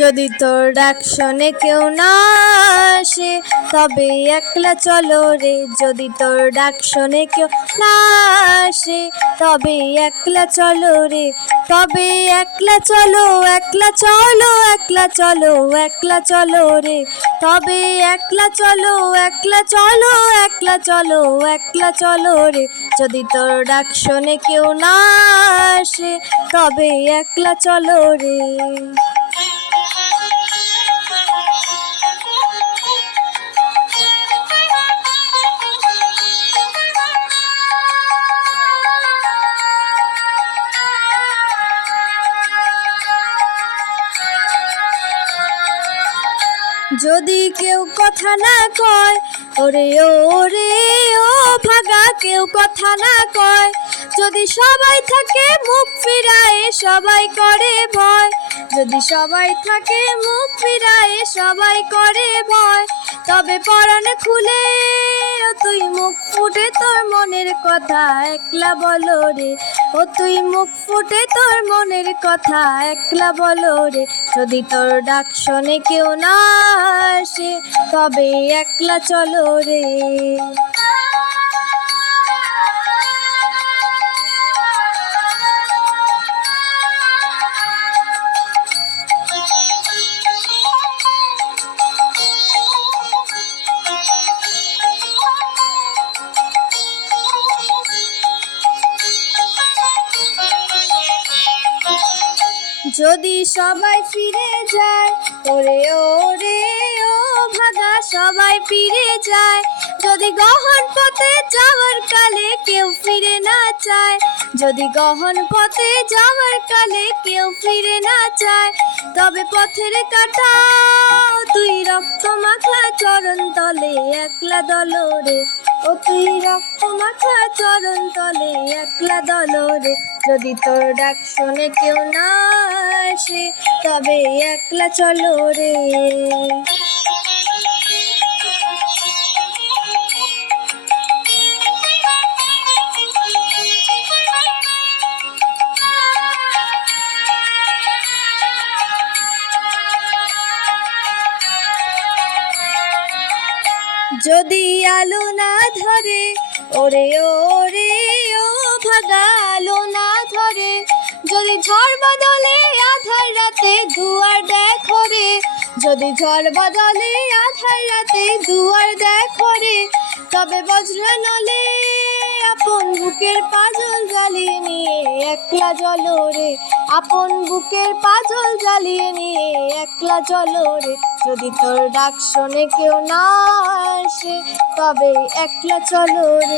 যদি তোর ডাক শোনে কেউ না আসে তবে একলা চলো রে। যদি তোর ডাক শোনে কেউ না আসে তবে একলা চলো রে। তবে একলা চলো, একলা চলো, একলা চলো, একলা চলো রে। তবে একলা চলো, একলা চলো, একলা চলো, একলা চলো রে। যদি তোর ডাক শোনে কেউ না আসে তবে একলা চলো রে। যদি কেউ কথা না কয় ওরে ওরে ও ভাগা, কেউ কথা না কয়। যদি সবাই থাকে মুখ ফিরায়ে সবাই করে ভয়। যদি সবাই থাকে মুখ ফিরায়ে সবাই করে ভয়। তবে পরাণ খুলে ও তুই মুখ ফুটে তোর মনের কথা একলা বলো রে। ও তুই মুখ ফুটে তোর মনের কথা একলা বলো রে। যদি তোর ডাক শোনে কেউ না আসে তবে একলা চলো রে। যদি সবাই ফিরে যায় ওরে ওরে ও ভাগা, সবাই ফিরে যায়। যদি গহন পথে যাওয়ার কালে কেউ ফিরে না চায়। যদি গহন পথে যাওয়ার কালে কেউ ফিরে না চায় তবে পথের কাটা তুই রক্ত মাখা চরণ তলে একলা দলো রে। ও তুই রক্ত মাখা চরণ তলে একলা দলো রে। যদি তোর ডাক শোনে কেউ না আসে তবে একলা চলো রে। যদি আলো না ধরে ওরে ওরে ও ভাগা, আলো না ধরে। যদি ঝড় বদলে আধার রাতে দুয়ার দেখো রে। যদি ঝড় বদলে আধার রাতে দুয়ার দেখো রে। তবে বজ্র নলে আপন বুকের পাজল জ্বালিয়ে নিয়ে একলা চলো রে। আপন বুকের পাজল জ্বালিয়ে নিয়ে একলা চলো রে। যদি তোর ডাক শোনে কেউ না আসে তবে একলা চলো রে।